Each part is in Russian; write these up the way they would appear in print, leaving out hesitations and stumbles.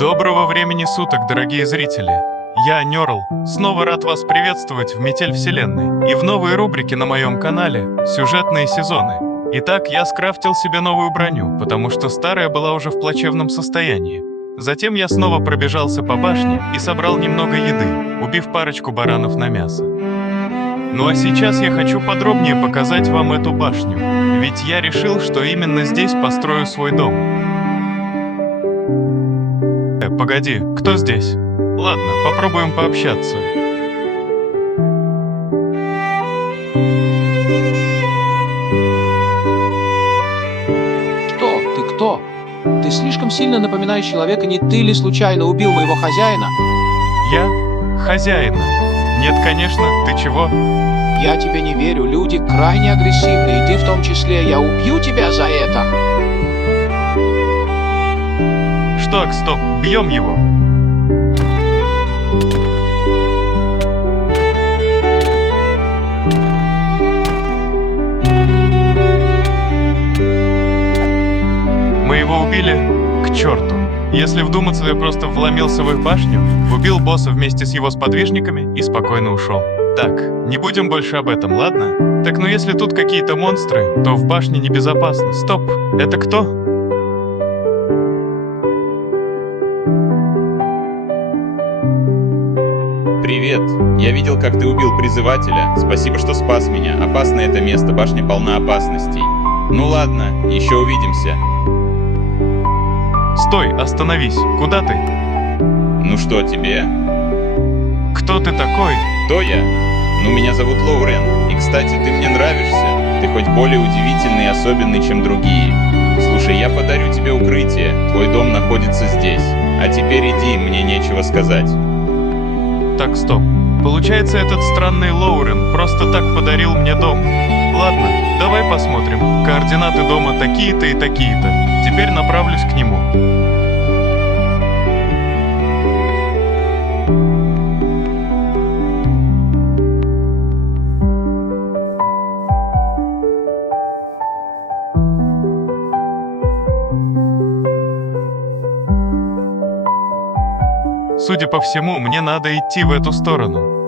Доброго времени суток, дорогие зрители! Я, Нерл, снова рад вас приветствовать в Метель Вселенной и в новой рубрике на моем канале «Сюжетные сезоны». Итак, я скрафтил себе новую броню, потому что старая была уже в плачевном состоянии. Затем я снова пробежался по башне и собрал немного еды, убив парочку баранов на мясо. Ну а сейчас я хочу подробнее показать вам эту башню, ведь я решил, что именно здесь построю свой дом. Погоди, кто здесь? Ладно, попробуем пообщаться. Ты кто? Ты слишком сильно напоминаешь человека, не ты ли случайно убил моего хозяина? Я? Хозяина? Нет, конечно, ты чего? Я тебе не верю, люди крайне агрессивны, и ты в том числе, я убью тебя за это! Так, стоп, бьем его. Мы его убили? К черту. Если вдуматься, я просто вломился в их башню, убил босса вместе с его сподвижниками и спокойно ушел. Так, не будем больше об этом, ладно? Так, ну если тут какие-то монстры, то в башне небезопасно. Стоп, это кто? Привет. Я видел, как ты убил призывателя. Спасибо, что спас меня. Опасно это место, башня полна опасностей. Ну ладно, еще увидимся. Стой, остановись. Куда ты? Ну что тебе? Кто ты такой? Кто я? Ну, меня зовут Лоурен. И, кстати, ты мне нравишься. Ты хоть более удивительный и особенный, чем другие. Слушай, я подарю тебе укрытие. Твой дом находится здесь. А теперь иди, мне нечего сказать. Так, стоп. Получается, этот странный Лоурен просто так подарил мне дом. Ладно, давай посмотрим. Координаты дома такие-то и такие-то. Теперь направлюсь к нему. Судя по всему, мне надо идти в эту сторону.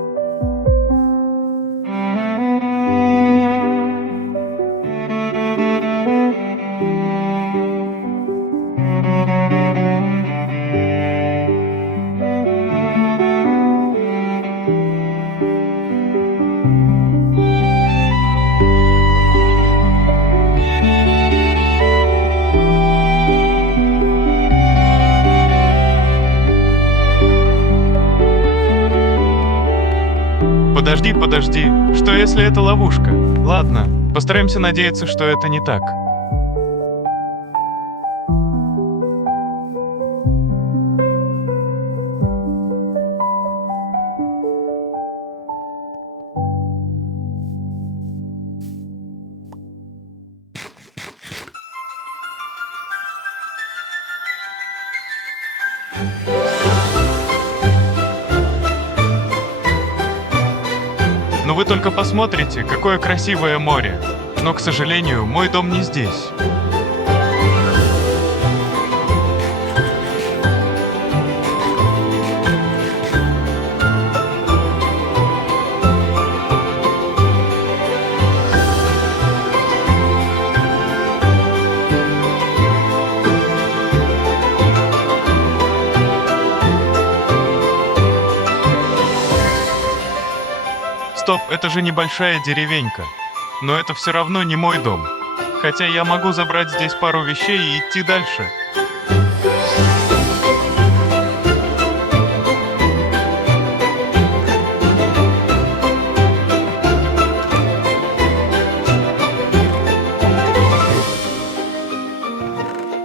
Подожди. Что если это ловушка? Ладно, постараемся надеяться, что это не так. Но вы только посмотрите, какое красивое море. Но, к сожалению, мой дом не здесь. Стоп, это же небольшая деревенька. Но это все равно не мой дом. Хотя я могу забрать здесь пару вещей и идти дальше.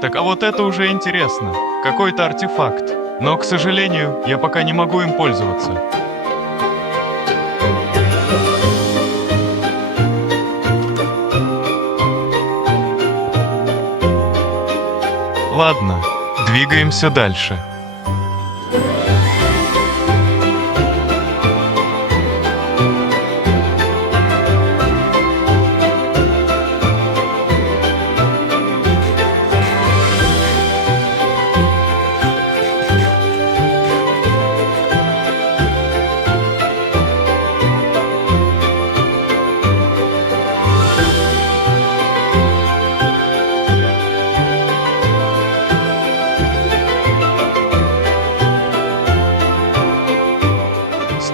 Так, а вот это уже интересно. Какой-то артефакт. Но, к сожалению, я пока не могу им пользоваться. Ладно, двигаемся дальше.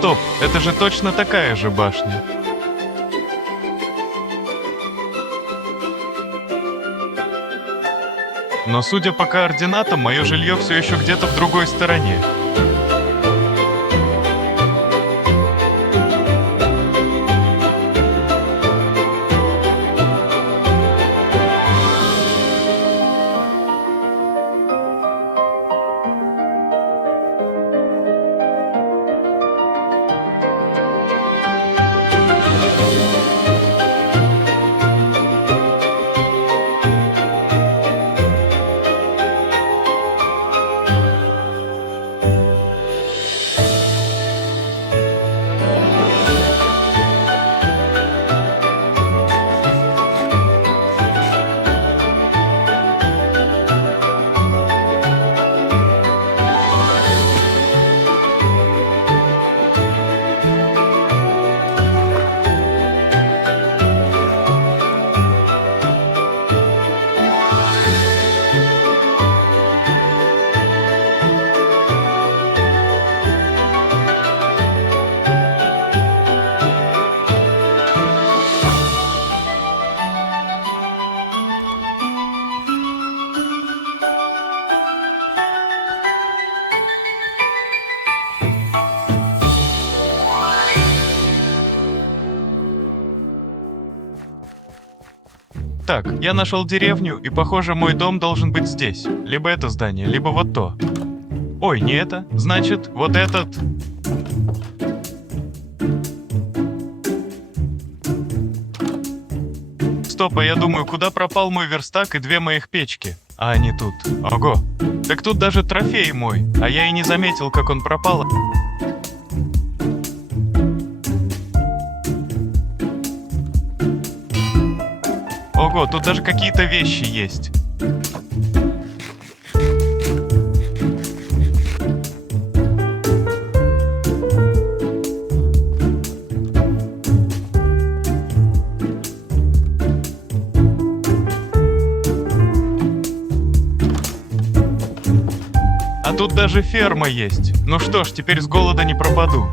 Стоп, это же точно такая же башня. Но судя по координатам, мое жилье все еще где-то в другой стороне. Так, я нашел деревню, и похоже, мой дом должен быть здесь. Либо это здание, либо вот то. Ой, не это. Значит, вот этот. Стоп, а я думаю, куда пропал мой верстак и две моих печки? А они тут. Ого. Так тут даже трофей мой, а я и не заметил, как он пропал. Ого, тут даже какие-то вещи есть. А тут даже ферма есть. Ну что ж, теперь с голода не пропаду.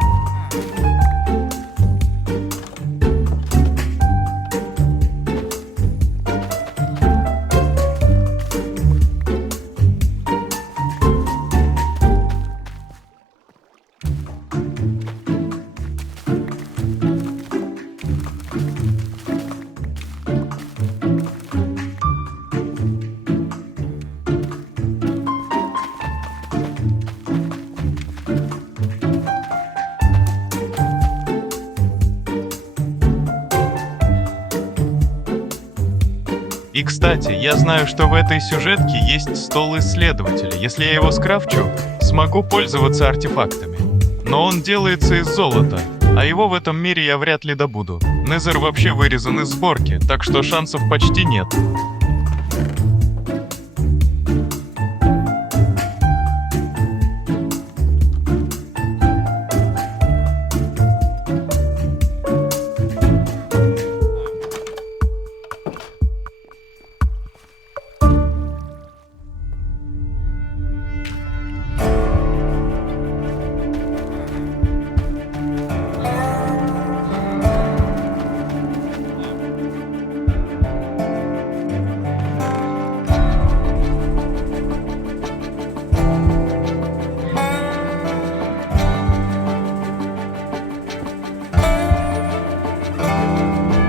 И, кстати, я знаю, что в этой сюжетке есть стол исследователя. Если я его скрафчу, смогу пользоваться артефактами. Но он делается из золота, а его в этом мире я вряд ли добуду. Незер вообще вырезан из сборки, так что шансов почти нет.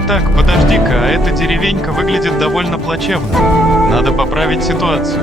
Так, подожди-ка, а эта деревенька выглядит довольно плачевно. Надо поправить ситуацию.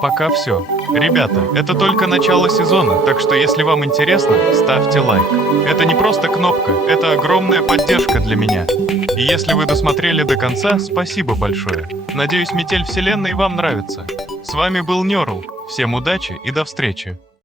пока все. Ребята, это только начало сезона, так что если вам интересно, ставьте лайк. Это не просто кнопка, это огромная поддержка для меня. И если вы досмотрели до конца, спасибо большое. Надеюсь, Метель Вселенной вам нравится. С вами был Нерл. Всем удачи и до встречи.